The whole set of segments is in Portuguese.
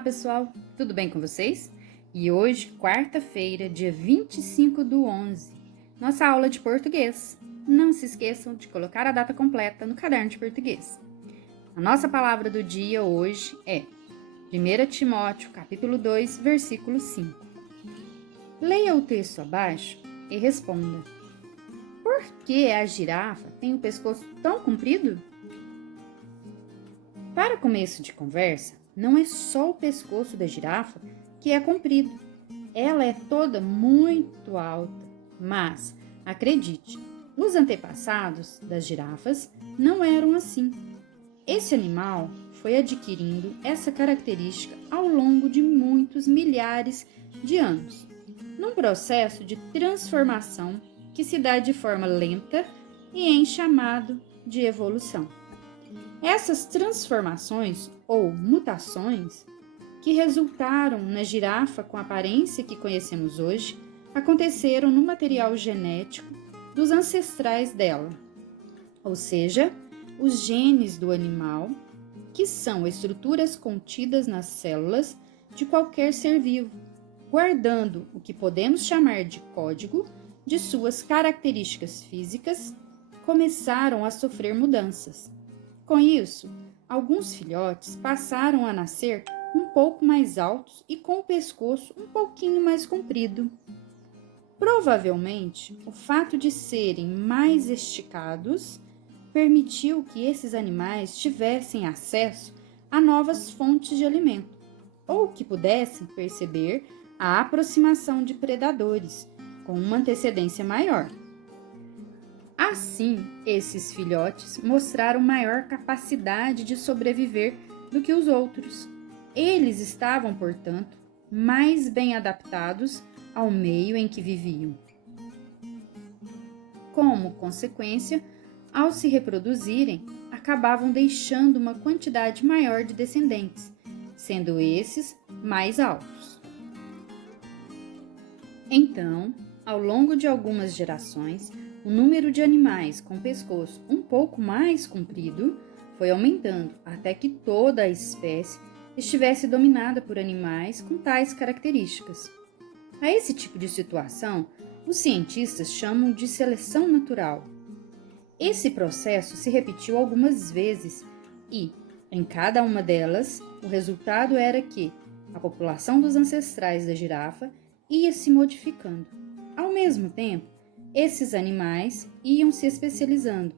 Olá pessoal, tudo bem com vocês? E hoje, quarta-feira, dia 25/11, nossa aula de português. Não se esqueçam de colocar a data completa no caderno de português. A nossa palavra do dia hoje é 1 Timóteo, capítulo 2, versículo 5. Leia o texto abaixo e responda: por que a girafa tem o pescoço tão comprido? Para começo de conversa, não é só o pescoço da girafa que é comprido. Ela é toda muito alta, mas, acredite, os antepassados das girafas não eram assim. Esse animal foi adquirindo essa característica ao longo de muitos milhares de anos, num processo de transformação que se dá de forma lenta e chamado de evolução. Essas transformações ou mutações que resultaram na girafa com a aparência que conhecemos hoje aconteceram no material genético dos ancestrais dela, ou seja, os genes do animal, que são estruturas contidas nas células de qualquer ser vivo, guardando o que podemos chamar de código de suas características físicas, começaram a sofrer mudanças. Com isso, alguns filhotes passaram a nascer um pouco mais altos e com o pescoço um pouquinho mais comprido. Provavelmente, o fato de serem mais esticados permitiu que esses animais tivessem acesso a novas fontes de alimento, ou que pudessem perceber a aproximação de predadores com uma antecedência maior. Assim, esses filhotes mostraram maior capacidade de sobreviver do que os outros. Eles estavam, portanto, mais bem adaptados ao meio em que viviam. Como consequência, ao se reproduzirem, acabavam deixando uma quantidade maior de descendentes, sendo esses mais altos. Então, ao longo de algumas gerações, o número de animais com pescoço um pouco mais comprido foi aumentando até que toda a espécie estivesse dominada por animais com tais características. A esse tipo de situação, os cientistas chamam de seleção natural. Esse processo se repetiu algumas vezes e, em cada uma delas, o resultado era que a população dos ancestrais da girafa ia se modificando. Ao mesmo tempo, esses animais iam se especializando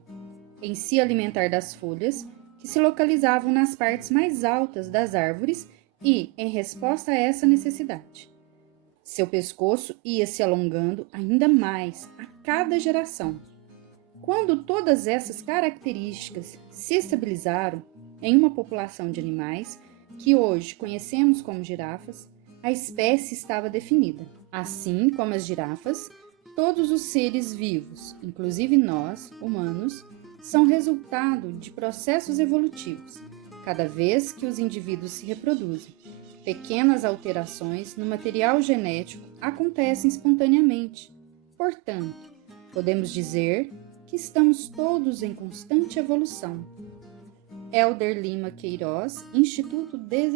em se alimentar das folhas que se localizavam nas partes mais altas das árvores e, em resposta a essa necessidade, seu pescoço ia se alongando ainda mais a cada geração. Quando todas essas características se estabilizaram em uma população de animais que hoje conhecemos como girafas, a espécie estava definida. Assim como as girafas, todos os seres vivos, inclusive nós, humanos, são resultado de processos evolutivos, cada vez que os indivíduos se reproduzem. Pequenas alterações no material genético acontecem espontaneamente. Portanto, podemos dizer que estamos todos em constante evolução. Helder Lima Queiroz, Instituto de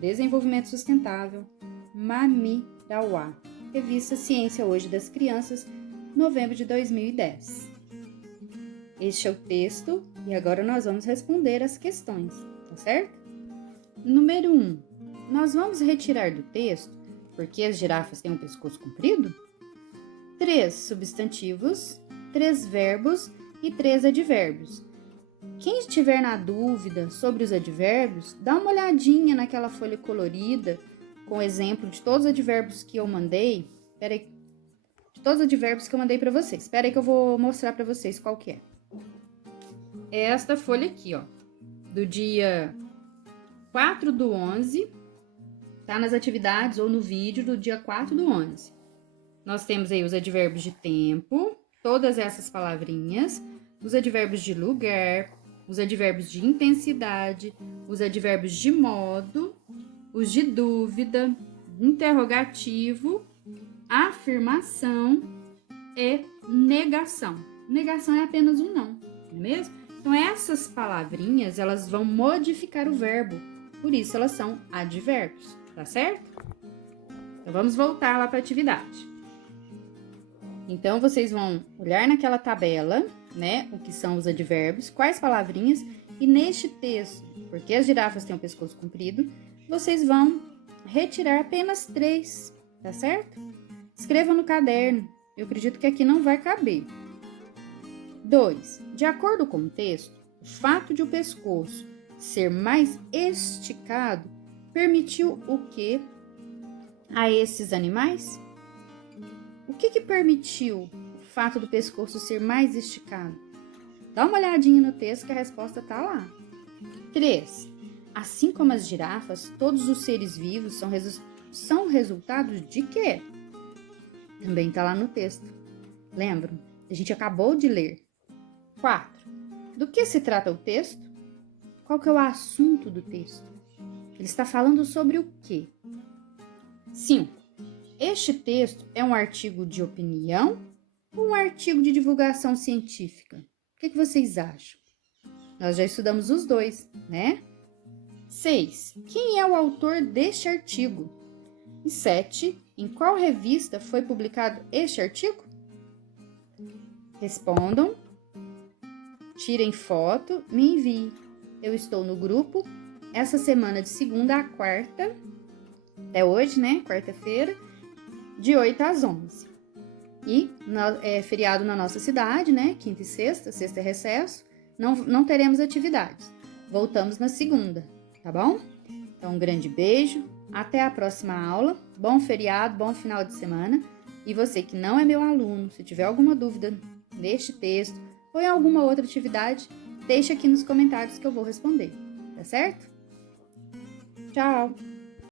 Desenvolvimento Sustentável, Mamirauá. Revista Ciência Hoje das Crianças, novembro de 2010. Este é o texto e agora nós vamos responder as questões, tá certo? Número 1. Nós vamos retirar do texto por que as girafas têm um pescoço comprido? 3 substantivos, 3 verbos e 3 advérbios. Quem estiver na dúvida sobre os advérbios, dá uma olhadinha naquela folha colorida com exemplo de todos os advérbios que eu mandei. Para vocês. Espera aí que eu vou mostrar para vocês qual que é. É esta folha aqui, ó, do dia 4/11, tá nas atividades ou no vídeo do dia 4/11. Nós temos aí os advérbios de tempo, todas essas palavrinhas, os advérbios de lugar, os advérbios de intensidade, os advérbios de modo, os de dúvida, interrogativo, afirmação e negação. Negação é apenas um não, não é mesmo? Então, essas palavrinhas, elas vão modificar o verbo Por isso elas são advérbios, tá certo? Então vamos voltar lá para a atividade. Então vocês vão olhar naquela tabela, né, o que são os advérbios, quais palavrinhas, e neste texto, porque as girafas têm o pescoço comprido, vocês vão retirar apenas 3, tá certo? Escrevam no caderno, eu acredito que aqui não vai caber. 2. De acordo com o texto, o fato de o pescoço ser mais esticado permitiu o que a esses animais? O que permitiu o fato do pescoço ser mais esticado? Dá uma olhadinha no texto que a resposta está lá. 3. Assim como as girafas, todos os seres vivos são resultados de quê? Também está lá no texto. Lembram? A gente acabou de ler. 4. Do que se trata o texto? Qual que é o assunto do texto? Ele está falando sobre o quê? 5. Este texto é um artigo de opinião ou um artigo de divulgação científica? O que vocês acham? Nós já estudamos os dois, né? 6. Quem é o autor deste artigo? E 7. Em qual revista foi publicado este artigo? Respondam, tirem foto, me enviem. Eu estou no grupo essa semana de segunda a quarta, até hoje, né? Quarta-feira, de 8 às 11. E é feriado na nossa cidade, né? Quinta e sexta é recesso, não teremos atividades. Voltamos na segunda, tá bom? Então, um grande beijo, até a próxima aula, bom feriado, bom final de semana. E você que não é meu aluno, se tiver alguma dúvida neste texto ou em alguma outra atividade, deixa aqui nos comentários que eu vou responder, tá certo? Tchau!